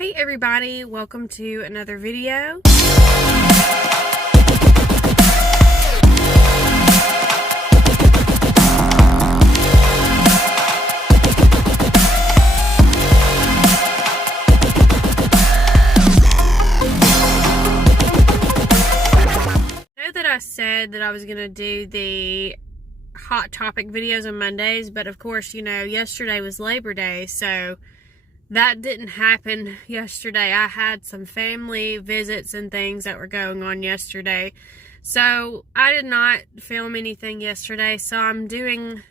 Hey everybody, welcome to another video. I know that I said that I was going to do the hot topic videos on Mondays, but of course, yesterday was Labor Day, so that didn't happen yesterday. I had some family visits and things that were going on yesterday. So I did not film anything yesterday. So I'm doing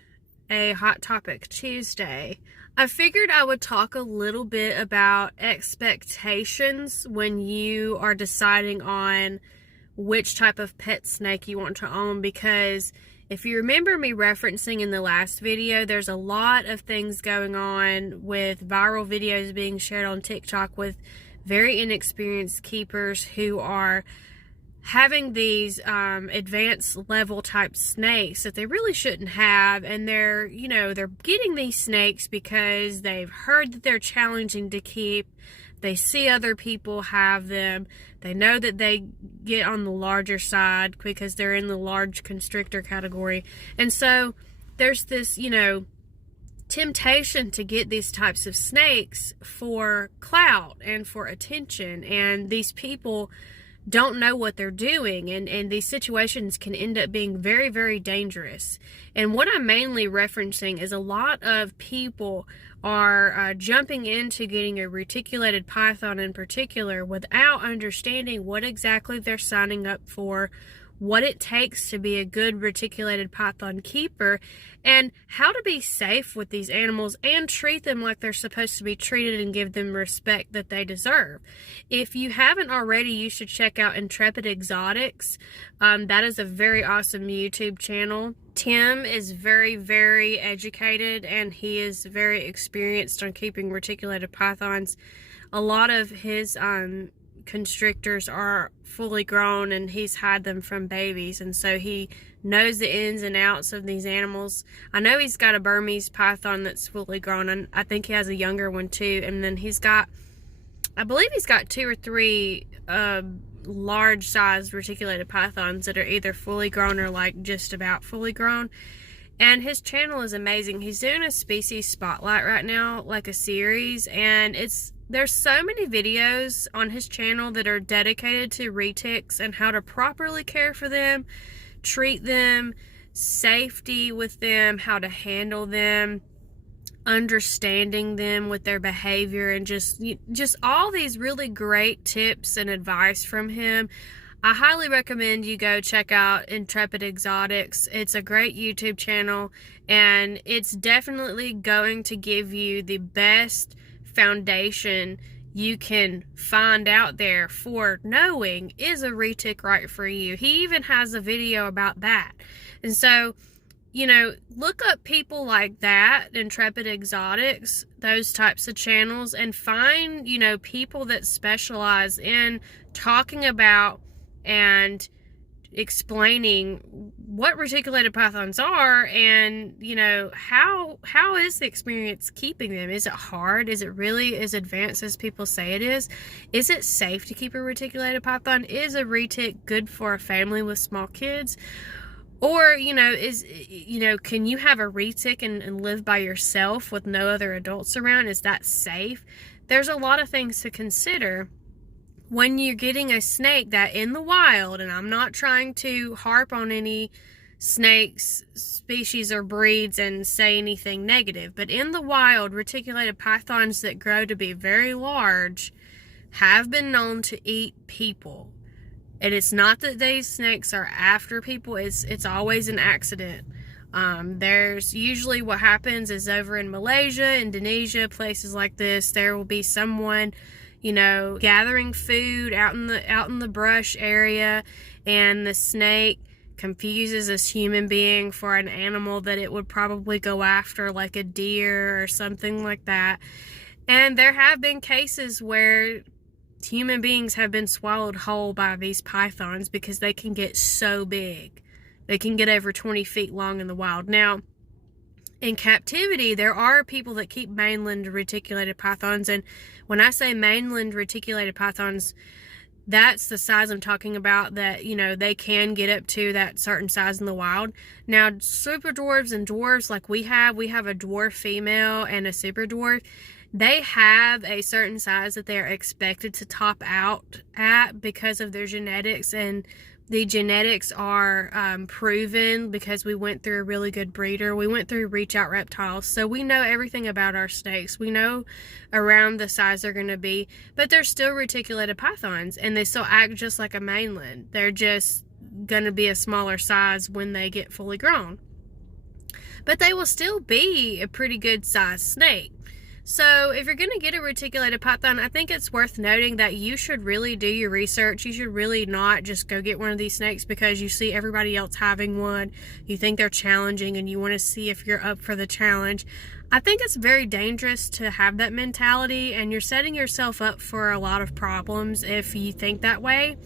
a Hot Topic Tuesday. I figured I would talk a little bit about expectations when you are deciding on which type of pet snake you want to own, because if you remember me referencing in the last video, there's a lot of things going on with viral videos being shared on TikTok with very inexperienced keepers who are having these advanced level type snakes that they really shouldn't have, and they're getting these snakes because they've heard that they're challenging to keep. They see other people have them. They know that they get on the larger side because they're in the large constrictor category. And so there's this, temptation to get these types of snakes for clout and for attention. And these people don't know what they're doing. And these situations can end up being very, very dangerous. And what I'm mainly referencing is a lot of people are jumping into getting a reticulated python in particular without understanding what exactly they're signing up for, what it takes to be a good reticulated python keeper, and how to be safe with these animals and treat them like they're supposed to be treated and give them respect that they deserve. If you haven't already, you should check out Intrepid Exotics. That is a very awesome YouTube channel. Tim is very, very educated, and he is very experienced on keeping reticulated pythons. A lot of his constrictors are fully grown, and he's had them from babies, and so he knows the ins and outs of these animals. I know he's got a Burmese python that's fully grown, and I think he has a younger one too, and then I believe he's got 2 or 3 large sized reticulated pythons that are either fully grown or like just about fully grown. And his channel is amazing. He's doing a species spotlight right now, like a series, and there's so many videos on his channel that are dedicated to retics and how to properly care for them, treat them, safety with them, how to handle them, understanding them with their behavior, and just all these really great tips and advice from him. I highly recommend you go check out Intrepid Exotics. It's a great YouTube channel, and it's definitely going to give you the best foundation you can find out there for knowing, is a retic right for you. He even has a video about that. And so, look up people like that, Intrepid Exotics, those types of channels, and find, people that specialize in talking about and explaining what reticulated pythons are, and how is the experience keeping them. Is it hard? Is it really as advanced as people say it is? Is it safe to keep a reticulated python? Is a retic good for a family with small kids? Or, can you have a retic and live by yourself with no other adults around? Is that safe? There's a lot of things to consider when you're getting a snake that in the wild, and I'm not trying to harp on any snakes, species, or breeds and say anything negative, but in the wild, reticulated pythons that grow to be very large have been known to eat people. And it's not that these snakes are after people, it's always an accident. There's usually what happens is over in Malaysia, Indonesia, places like this, there will be someone gathering food out in the brush area, and the snake confuses this human being for an animal that it would probably go after, like a deer or something like that. And there have been cases where human beings have been swallowed whole by these pythons because they can get so big. They can get over 20 feet long in the wild. Now, in captivity, there are people that keep mainland reticulated pythons. And when I say mainland reticulated pythons, that's the size I'm talking about, that, you know, they can get up to that certain size in the wild. Now, super dwarves and dwarves like we have a dwarf female and a super dwarf. They have a certain size that they're expected to top out at because of their genetics, and the genetics are proven because we went through a really good breeder. We went through Reach Out Reptiles, so we know everything about our snakes. We know around the size they're going to be, but they're still reticulated pythons, and they still act just like a mainland. They're just going to be a smaller size when they get fully grown, but they will still be a pretty good sized snake. So if you're going to get a reticulated python, I think it's worth noting that you should really do your research. You should really not just go get one of these snakes because you see everybody else having one. You think they're challenging and you want to see if you're up for the challenge. I think it's very dangerous to have that mentality, and you're setting yourself up for a lot of problems if you think that way.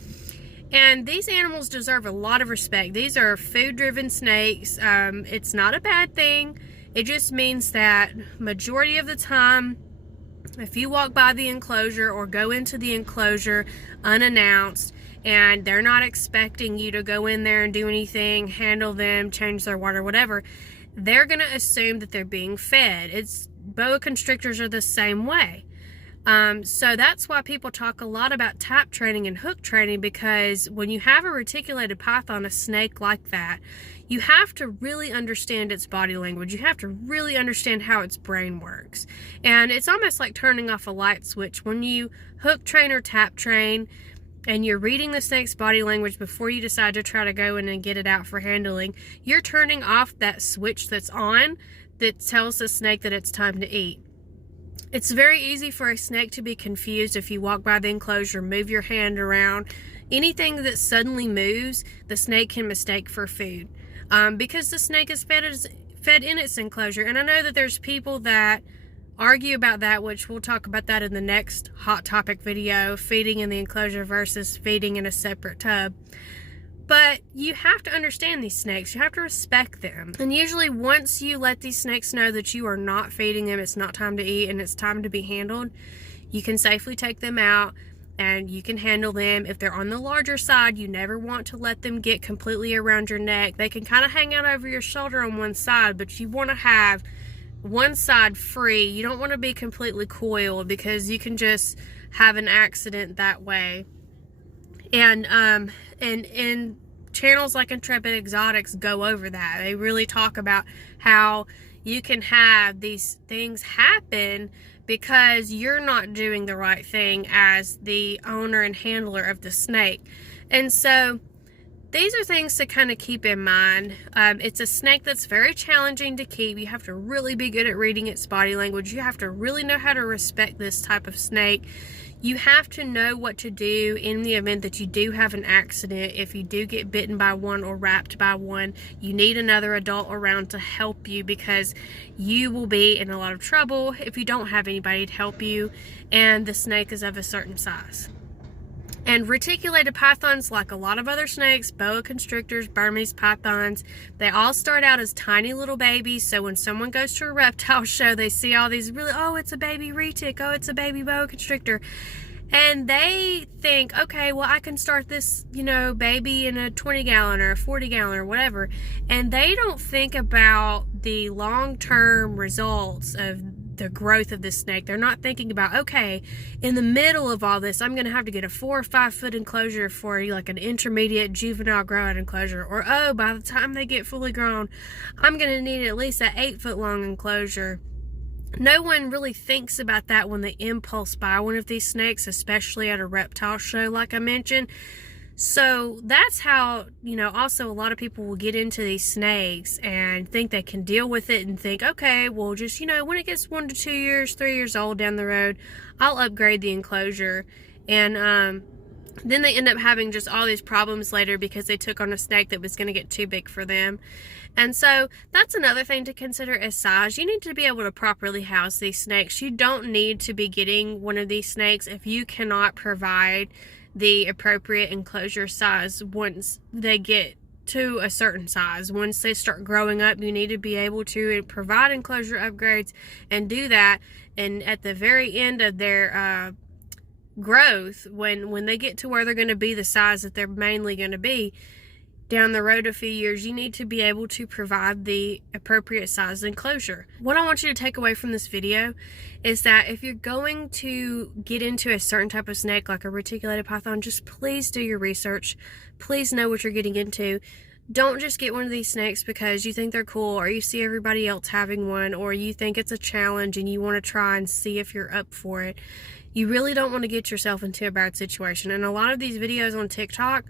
And these animals deserve a lot of respect. These are food-driven snakes. It's not a bad thing. It just means that majority of the time, if you walk by the enclosure or go into the enclosure unannounced and they're not expecting you to go in there and do anything, handle them, change their water, whatever, they're going to assume that they're being fed. Boa constrictors are the same way. So that's why people talk a lot about tap training and hook training, because when you have a reticulated python, a snake like that, you have to really understand its body language. You have to really understand how its brain works. And it's almost like turning off a light switch. When you hook train or tap train and you're reading the snake's body language before you decide to try to go in and get it out for handling, you're turning off that switch that's on that tells the snake that it's time to eat. It's very easy for a snake to be confused if you walk by the enclosure, move your hand around. Anything that suddenly moves, the snake can mistake for food. Because the snake is fed in its enclosure. And I know that there's people that argue about that, which we'll talk about that in the next hot topic video, feeding in the enclosure versus feeding in a separate tub. But you have to understand these snakes. You have to respect them. And usually once you let these snakes know that you are not feeding them, it's not time to eat, and it's time to be handled, you can safely take them out and you can handle them. If they're on the larger side, you never want to let them get completely around your neck. They can kind of hang out over your shoulder on one side, but you want to have one side free. You don't want to be completely coiled because you can just have an accident that way. And in channels like Intrepid Exotics go over that. They really talk about how you can have these things happen because you're not doing the right thing as the owner and handler of the snake. And so these are things to kind of keep in mind. It's a snake that's very challenging to keep. You have to really be good at reading its body language. You have to really know how to respect this type of snake. You have to know what to do in the event that you do have an accident. If you do get bitten by one or wrapped by one, you need another adult around to help you, because you will be in a lot of trouble if you don't have anybody to help you and the snake is of a certain size. And reticulated pythons, like a lot of other snakes, boa constrictors, Burmese pythons, they all start out as tiny little babies. So when someone goes to a reptile show, they see all these really, oh, it's a baby retic, oh, it's a baby boa constrictor. And they think, okay, well, I can start this, baby in a 20-gallon or a 40-gallon or whatever. And they don't think about the long-term results of the growth of this snake. They're not thinking about, okay, in the middle of all this, I'm going to have to get a 4 or 5 foot enclosure for like an intermediate juvenile grow-out enclosure. Or, oh, by the time they get fully grown, I'm going to need at least an 8 foot long enclosure. No one really thinks about that when they impulse buy one of these snakes, especially at a reptile show, like I mentioned. So that's how, also a lot of people will get into these snakes and think they can deal with it and think, okay, well, just, when it gets 1 to 2 years, 3 years old down the road, I'll upgrade the enclosure. And then they end up having just all these problems later because they took on a snake that was going to get too big for them. And so that's another thing to consider is size. You need to be able to properly house these snakes. You don't need to be getting one of these snakes if you cannot provide the appropriate enclosure size once they get to a certain size. Once they start growing up, you need to be able to provide enclosure upgrades and do that. And at the very end of their growth, when they get to where they're going to be the size that they're mainly going to be down the road a few years, you need to be able to provide the appropriate size enclosure. What I want you to take away from this video is that if you're going to get into a certain type of snake like a reticulated python, just please do your research. Please know what you're getting into. Don't just get one of these snakes because you think they're cool, or you see everybody else having one, or you think it's a challenge and you want to try and see if you're up for it. You really don't want to get yourself into a bad situation. And a lot of these videos on TikTok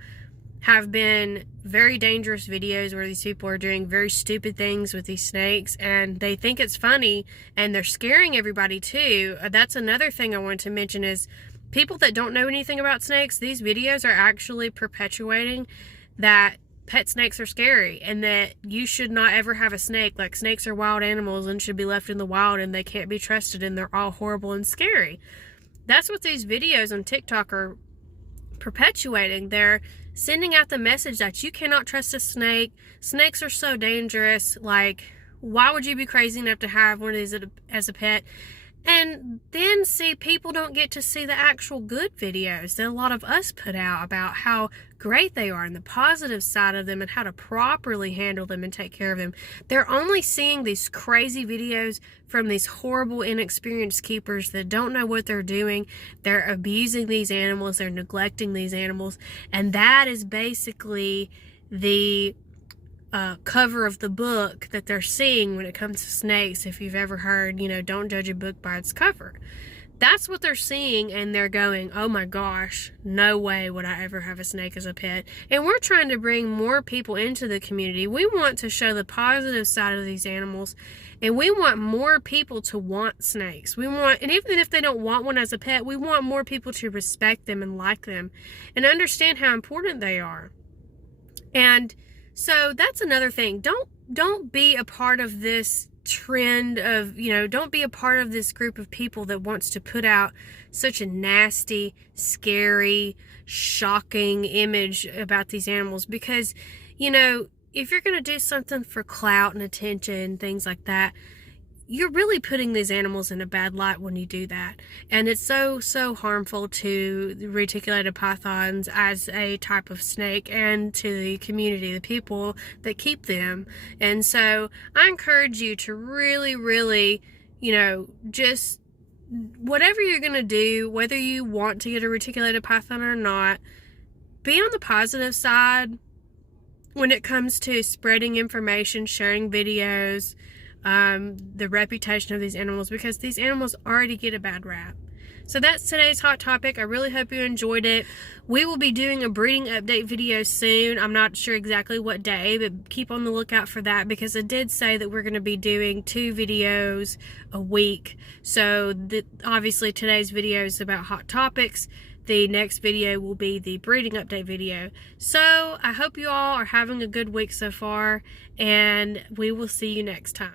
have been very dangerous videos where these people are doing very stupid things with these snakes, and they think it's funny, and they're scaring everybody too. That's another thing I want to mention is people that don't know anything about snakes, these videos are actually perpetuating that pet snakes are scary and that you should not ever have a snake. Like, snakes are wild animals and should be left in the wild, and they can't be trusted, and they're all horrible and scary. That's what these videos on TikTok are perpetuating. They're sending out the message that you cannot trust a snake. Snakes are so dangerous. Like, why would you be crazy enough to have one of these as a pet? And then, see, people don't get to see the actual good videos that a lot of us put out about how great they are and the positive side of them and how to properly handle them and take care of them. They're only seeing these crazy videos from these horrible, inexperienced keepers that don't know what they're doing. They're abusing these animals. They're neglecting these animals. And that is basically the cover of the book that they're seeing when it comes to snakes. If you've ever heard, don't judge a book by its cover. That's what they're seeing, and they're going, oh my gosh, no way would I ever have a snake as a pet. And we're trying to bring more people into the community. We want to show the positive side of these animals, and we want more people to want snakes. And even if they don't want one as a pet, we want more people to respect them and like them and understand how important they are. And so that's another thing. Don't be a part of this trend of, don't be a part of this group of people that wants to put out such a nasty, scary, shocking image about these animals. Because, if you're going to do something for clout and attention, things like that, you're really putting these animals in a bad light when you do that. And it's so harmful to the reticulated pythons as a type of snake and to the community, the people that keep them. And so I encourage you to really, just whatever you're going to do, whether you want to get a reticulated python or not, be on the positive side when it comes to spreading information, sharing videos, the reputation of these animals, because these animals already get a bad rap. So that's today's hot topic. I really hope you enjoyed it. We will be doing a breeding update video soon. I'm not sure exactly what day, but keep on the lookout for that, because I did say that we're going to be doing 2 videos a week. So obviously today's video is about hot topics. The next video will be the breeding update video. So I hope you all are having a good week so far, and we will see you next time.